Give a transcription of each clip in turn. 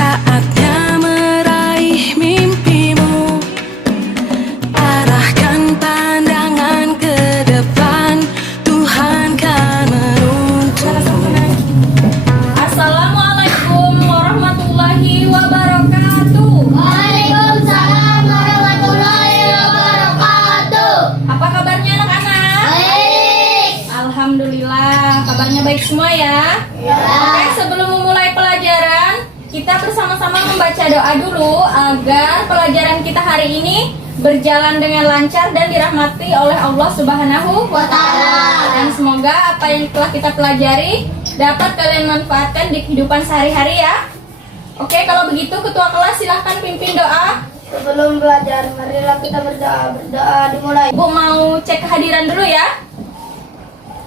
Saatnya meraih mimpimu, arahkan pandangan ke depan, Tuhan kan menuntunmu. Assalamualaikum warahmatullahi wabarakatuh. Waalaikumsalam warahmatullahi wabarakatuh. Apa kabarnya anak-anak? Baik. Alhamdulillah, kabarnya baik semua ya. Oke, sebelum memulai pelajaran, kita bersama-sama membaca doa dulu agar pelajaran kita hari ini berjalan dengan lancar dan dirahmati oleh Allah Subhanahu wa Ta'ala. Dan semoga apa yang telah kita pelajari dapat kalian manfaatkan di kehidupan sehari-hari ya. Oke, kalau begitu ketua kelas silahkan pimpin doa. Sebelum belajar, marilah kita berdoa dimulai. Ibu mau cek kehadiran dulu ya.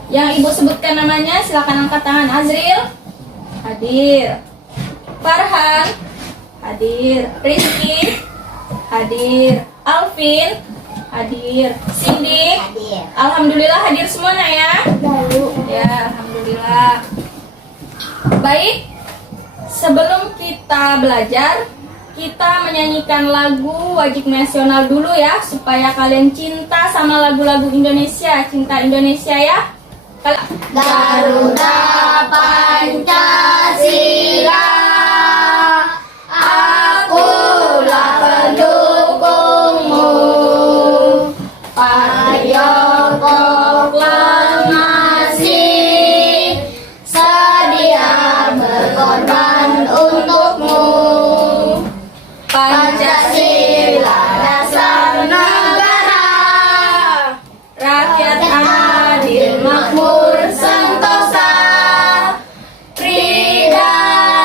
Yang ibu sebutkan namanya silahkan angkat tangan. Azril hadir, Farhan hadir, Rizky hadir, Alvin hadir, Cindy alhamdulillah hadir semua nak ya. Ya, alhamdulillah. Baik, sebelum kita belajar, kita menyanyikan lagu wajib nasional dulu ya, supaya kalian cinta sama lagu-lagu Indonesia, cinta Indonesia ya. Garuda Pancasila, akulah pendukungmu. Ayo proklamasi, sedia berkorban untukmu. Pancasila dasar negara, Rakyat adil makmur sentosa, pribadi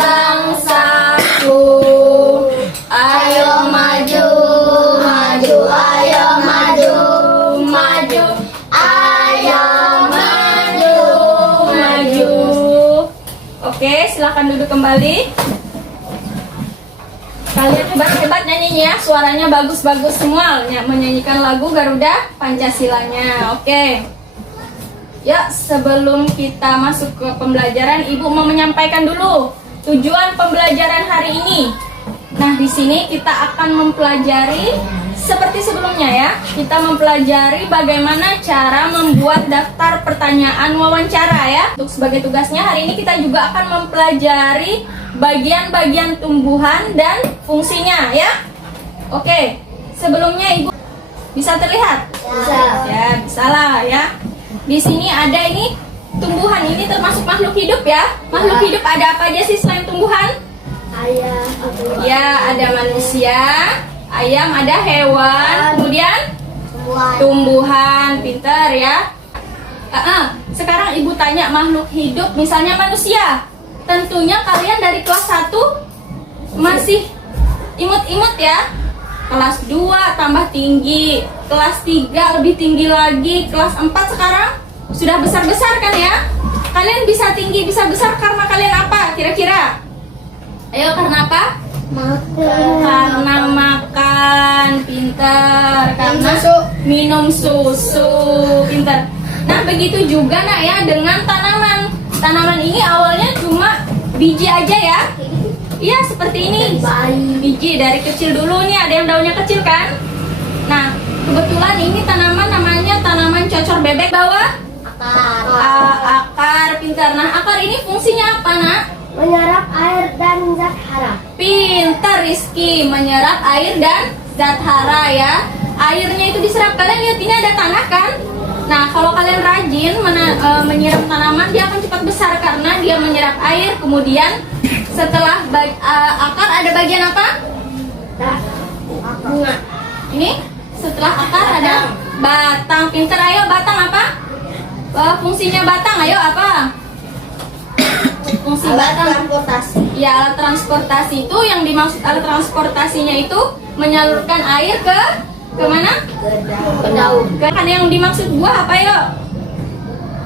bangsaku. Ayo maju, maju, ayo maju, maju, ayo maju, maju. Oke, silakan duduk kembali. Kalian hebat-hebat nyanyinya, suaranya bagus-bagus semua menyanyikan lagu Garuda Pancasilanya. Oke. Ya, sebelum kita masuk ke pembelajaran, Ibu mau menyampaikan dulu tujuan pembelajaran hari ini. Nah, di sini kita akan mempelajari seperti sebelumnya ya. Kita mempelajari bagaimana cara membuat daftar pertanyaan wawancara ya. Untuk sebagai tugasnya hari ini kita juga akan mempelajari bagian-bagian tumbuhan dan fungsinya ya. Oke, sebelumnya Ibu bisa terlihat? Bisa. Ya, bisalah ya. Di sini ada ini tumbuhan, ini termasuk makhluk hidup ya. Makhluk hidup ada apa aja sih selain tumbuhan? Ayam, Ya, ada manusia, ayam, ada hewan, kemudian tumbuhan. Pinter ya. Sekarang Ibu tanya makhluk hidup, misalnya manusia. Tentunya kalian dari kelas 1 masih imut-imut ya. Kelas 2 tambah tinggi, kelas 3 lebih tinggi lagi, kelas 4 sekarang sudah besar-besar kan ya. Kalian bisa tinggi, bisa besar karena kalian apa kira-kira? Ayo, karena apa? Karena makan, pinter. Karena minum susu, pinter. Nah, begitu juga nak ya dengan tanaman. Tanaman ini awalnya cuma biji aja ya. Iya, seperti ini. Biji dari kecil dulu nih, ada yang daunnya kecil kan? Nah, kebetulan ini tanaman namanya tanaman cocor bebek bawah akar, pintar. Nah, akar ini fungsinya apa nak? menyerap air dan zat hara. Pintar Rizky, menyerap air dan zat hara ya. Airnya itu diserap, kalian lihat ini ada tanah kan? Nah, kalau kalian rajin menyiram tanaman, dia akan cepat besar karena dia menyerap air. Kemudian setelah akar ada bagian apa? Bunga. Ini setelah akar ada batang. Pintar, ayo batang apa? Fungsinya batang, ayo apa? Fungsi batang transportasi. ya, alat transportasi. Itu yang dimaksud alat transportasinya itu menyalurkan air ke mana? Ke daun. Kan yang dimaksud buah apa yuk?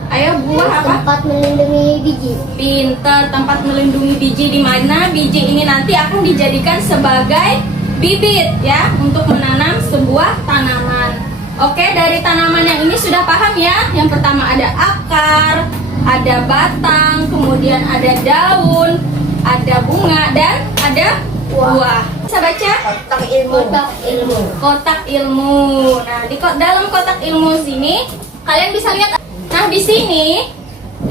Ayo, buah apa? Tempat melindungi biji. Pintar, tempat melindungi biji, di mana biji ini nanti akan dijadikan sebagai bibit ya untuk menanam sebuah tanaman. Oke, dari tanaman yang ini sudah paham ya. Yang pertama ada akar, ada batang, kemudian ada daun, ada bunga, dan ada buah. Bisa baca? Kotak ilmu. Kotak ilmu. Nah, dalam kotak ilmu sini kalian bisa lihat. Nah, di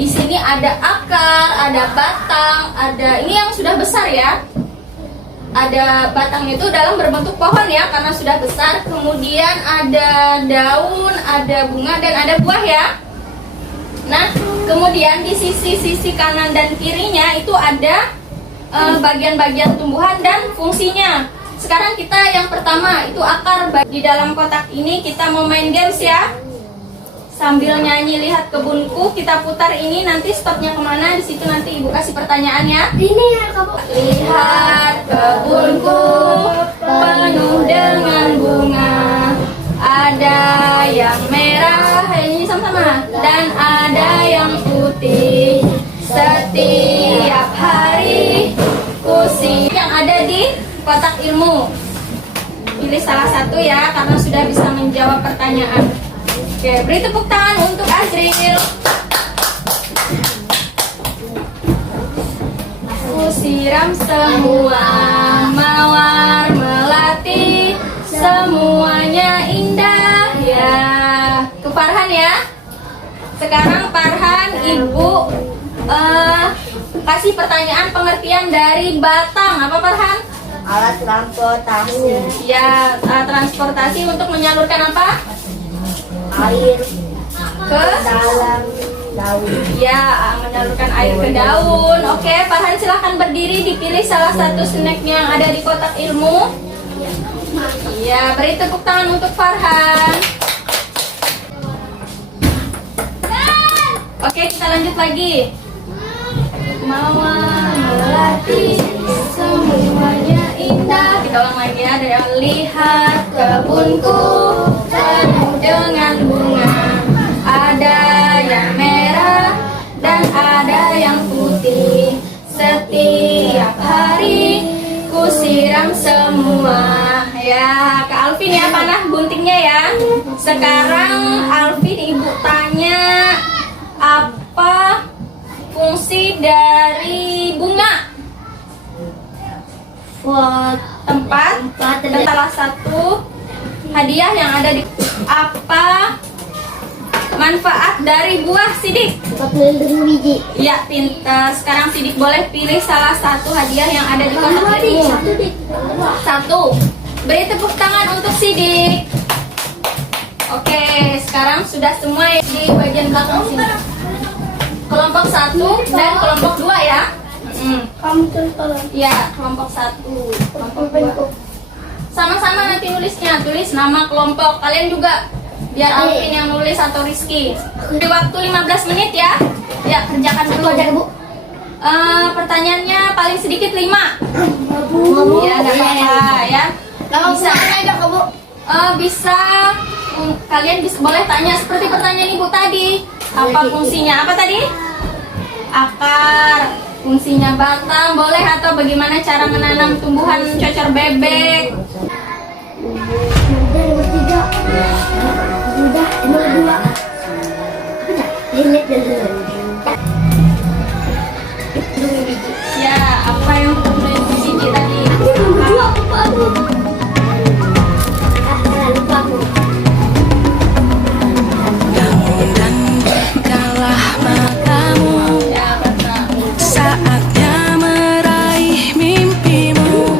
sini ada akar, ada batang, ada ini yang sudah besar ya. Ada batang itu dalam berbentuk pohon ya karena sudah besar. Kemudian ada daun, ada bunga dan ada buah ya. Nah, kemudian di sisi kanan dan kirinya itu ada bagian-bagian tumbuhan dan fungsinya. Sekarang kita yang pertama itu akar. Di dalam kotak ini kita mau main games ya. Sambil nyanyi lihat kebunku, kita putar ini, nanti stopnya kemana, di situ nanti ibu kasih pertanyaannya. Ini ya kamu. Lihat kebunku penuh dengan bunga, ada yang merah, ini sama-sama, dan ada yang putih. Setiap hari kusi yang ada di kotak ilmu. Pilih salah satu ya, karena sudah bisa menjawab pertanyaan. Oke, beri tepuk tangan untuk Azril. Kusiram semua mawar melati, semuanya indah ya. Ke Farhan ya. Sekarang Farhan, ibu kasih pertanyaan pengertian dari batang. Apa Farhan? Alat transportasi. Ya, transportasi untuk menyalurkan apa? Air Ke dalam daun. ya, menyalurkan air ke daun. Oke, Farhan silahkan berdiri, dipilih salah satu snack yang ada di kotak ilmu. Ya, beri tepuk tangan untuk Farhan. Oke, kita lanjut lagi. Mawar melati, semuanya indah. Kita ulang lagi ya. Lihat kebunku penuh dengan bunga, ada yang merah dan ada yang putih. Setiap hari kusiram semua. Ya, Kak Alvin ya, panah guntingnya ya. Sekarang Alvin ibu tanya, apa fungsi dari bunga? Tempat dan salah satu hadiah yang ada di apa manfaat dari buah Sidik? Pelindung biji. Ya, pintar. Sekarang Sidik boleh pilih salah satu hadiah yang ada di kotak ilmu. Satu. Beri tepuk tangan untuk Sidik. Oke, sekarang sudah semua ya di bagian belakang sini. Kelompok 1 dan kelompok 2 ya. Kamu terus tolong. Ya, kelompok 1, kelompok 2. Sama-sama nanti nulisnya, tulis nama kelompok. Kalian juga biar Alvin yang nulis atau Rizky. Di waktu 15 menit ya. Ya, kerjakan dulu aja, Bu. Pertanyaannya paling sedikit 5. Ya, enggak apa-apa ya. Bisa aja kamu. bisa kalian boleh tanya seperti pertanyaan Ibu tadi. Apa fungsinya? Apa tadi? Akar. Fungsinya batang, boleh, atau bagaimana cara menanam tumbuhan cocor bebek. Udah nomor 3. Udah nomor 2. Lihat dulu. Ya, apa yang perlu biji tadi? Nomor 2 apa aku? Lupa aku. Bangun dan bukalah matamu, Ya, betul. saatnya meraih mimpimu.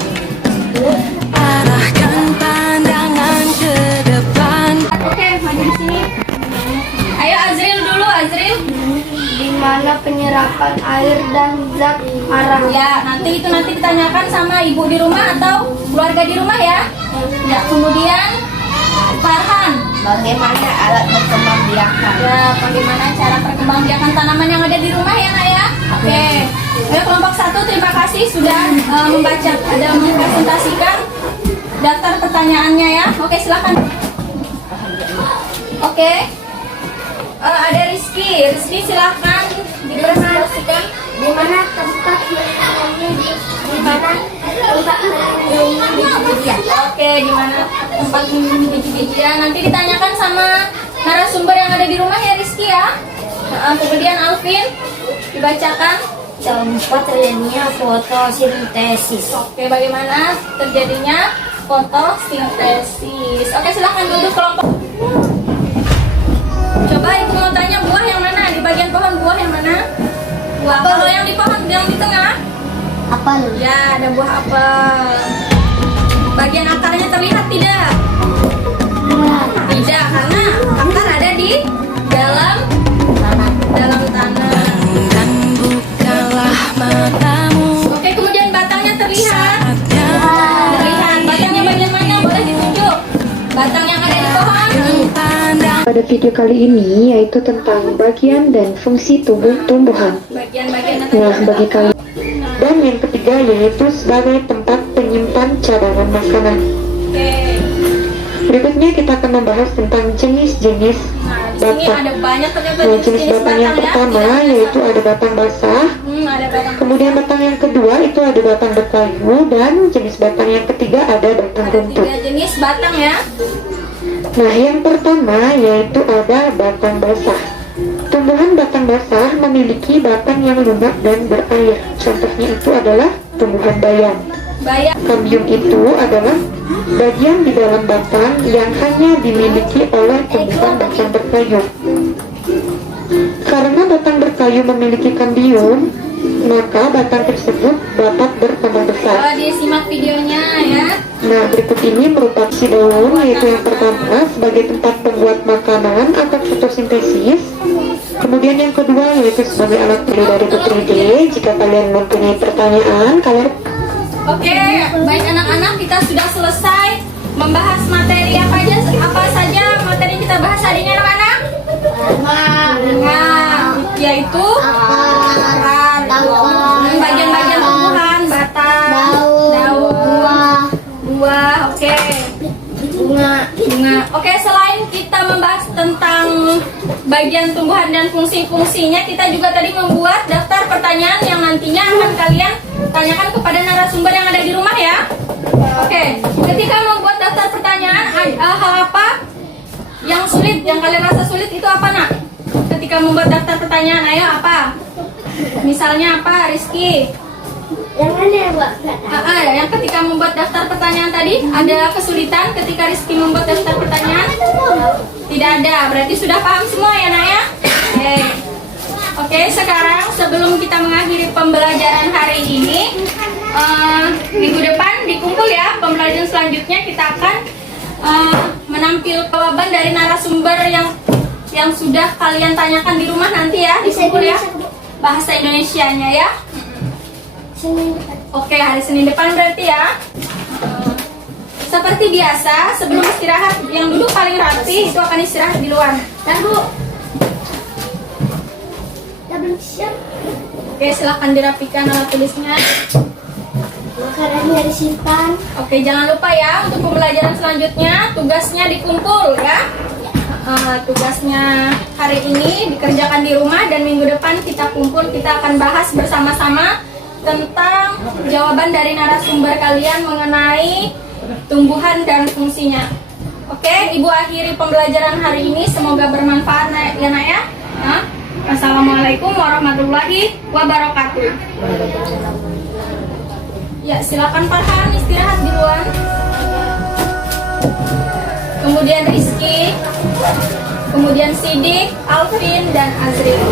Arahkan pandangan ke depan. Oke, maju di sini. Ayo Azril dulu, Azril. Di mana penyerapan air dan zat arah? Ya, nanti ditanyakan sama ibu di rumah atau keluarga di rumah ya. Ya, kemudian Farhan. Bagaimana alat berkembang biakan? Ya, bagaimana cara perkembangbiakan tanaman yang ada di rumah ya, Nak ya? Oke. Ayo kelompok 1, terima kasih sudah membaca dan mempresentasikan daftar pertanyaannya ya. Oke, silakan. Oke. Ada Rizky. Rizky silakan dipresentasikan. Di mana tempat di mana tempat biji-bijian? Oke, di mana tempat biji-bijian nanti ditanyakan sama narasumber yang ada di rumah ya Rizky ya. Kemudian Alvin dibacakan keempat terjadinya fotosintesis. Oke, bagaimana terjadinya fotosintesis? Oke, silahkan duduk kelompok. Coba ibu mau tanya buah yang mana? Di bagian pohon buah yang mana? Buah. Kalau yang di pohon yang di tengah? Apel. Ya, ada buah apel. Bagian akarnya terlihat tidak? Tidak, karena akar ada di dalam tanah. Dan bukalah matamu. Oke, kemudian batangnya terlihat. Saatnya Terlihat. Batangnya bagian mana? Boleh ditunjuk. Batang yang ada di pohon. pandang. Pada video kali ini yaitu tentang bagian dan fungsi tubuh tumbuhan. Bagian-bagian Nah, bagi kalian. Dan yang ketiga yaitu sebagai tempat penyimpan cadangan makanan. Oke. Berikutnya kita akan membahas tentang jenis-jenis Nah, di sini batang. ada banyak ternyata Nah, jenis batang yang ya. pertama Tidak hanya yaitu satu. ada batang basah. Ada batang. Kemudian batang yang kedua itu ada batang berkayu dan jenis batang yang ketiga ada batang Ada rumput. 3 jenis batang ya. Nah, yang pertama yaitu ada batang basah. Tumbuhan batang basah memiliki batang yang lunak dan berair. Contohnya itu adalah tumbuhan bayam. Bayam. Kambium itu adalah bagian di dalam batang yang hanya dimiliki oleh tumbuhan batang berkayu. Karena batang berkayu memiliki kambium, maka batang tersebut dapat berkembang besar. Coba disimak videonya ya. Nah, berikut ini merupakan si daun, yaitu yang pertama sebagai tempat pembuat makanan atau fotosintesis. Kemudian yang kedua yaitu sebagai alat beli dari Putri D. Jika kalian mempunyai pertanyaan, kalian Oke, baik anak-anak, kita sudah selesai membahas materi apa saja materi yang kita bahas hari ini anak-anak? Yaitu bagian-bagian tumbuhan, batang, daun, buah, oke. Bunga. Oke, selain kita membahas tentang bagian tumbuhan dan fungsi-fungsinya, kita juga tadi membuat daftar pertanyaan yang nantinya akan kalian tanyakan kepada narasumber yang ada di rumah ya. Oke, ketika membuat daftar pertanyaan, hal apa yang sulit, yang kalian rasa sulit itu apa nak? Ketika membuat daftar pertanyaan, ayo apa? Misalnya apa, Rizky? Yang mana ya, Mbak? Yang ketika membuat daftar pertanyaan tadi, ada kesulitan ketika Rizky membuat daftar pertanyaan? Tidak ada, berarti sudah paham semua ya nak ya? Oke, sekarang sebelum kita mengakhiri pembelajaran hari ini, minggu depan dikumpul ya, pembelajaran selanjutnya kita akan menampil jawaban dari narasumber yang sudah kalian tanyakan di rumah nanti ya, dikumpul ya, bahasa Indonesianya ya. Oke, hari Senin depan berarti ya. Seperti biasa, sebelum istirahat, yang duduk paling rapi itu akan istirahat di luar. Dan Bu, Belum siap. oke, silahkan dirapikan alat tulisnya. Makanannya disimpan. Oke, jangan lupa ya untuk pembelajaran selanjutnya tugasnya dikumpul ya. Tugasnya hari ini dikerjakan di rumah dan minggu depan kita kumpul, kita akan bahas bersama-sama tentang jawaban dari narasumber kalian mengenai tumbuhan dan fungsinya. Oke, Ibu akhiri pembelajaran hari ini, semoga bermanfaat ya nak ya. Assalamualaikum warahmatullahi wabarakatuh. Ya, silakan Farhan istirahat di luar. Kemudian Rizky, kemudian Sidik, Alvin, dan Azril.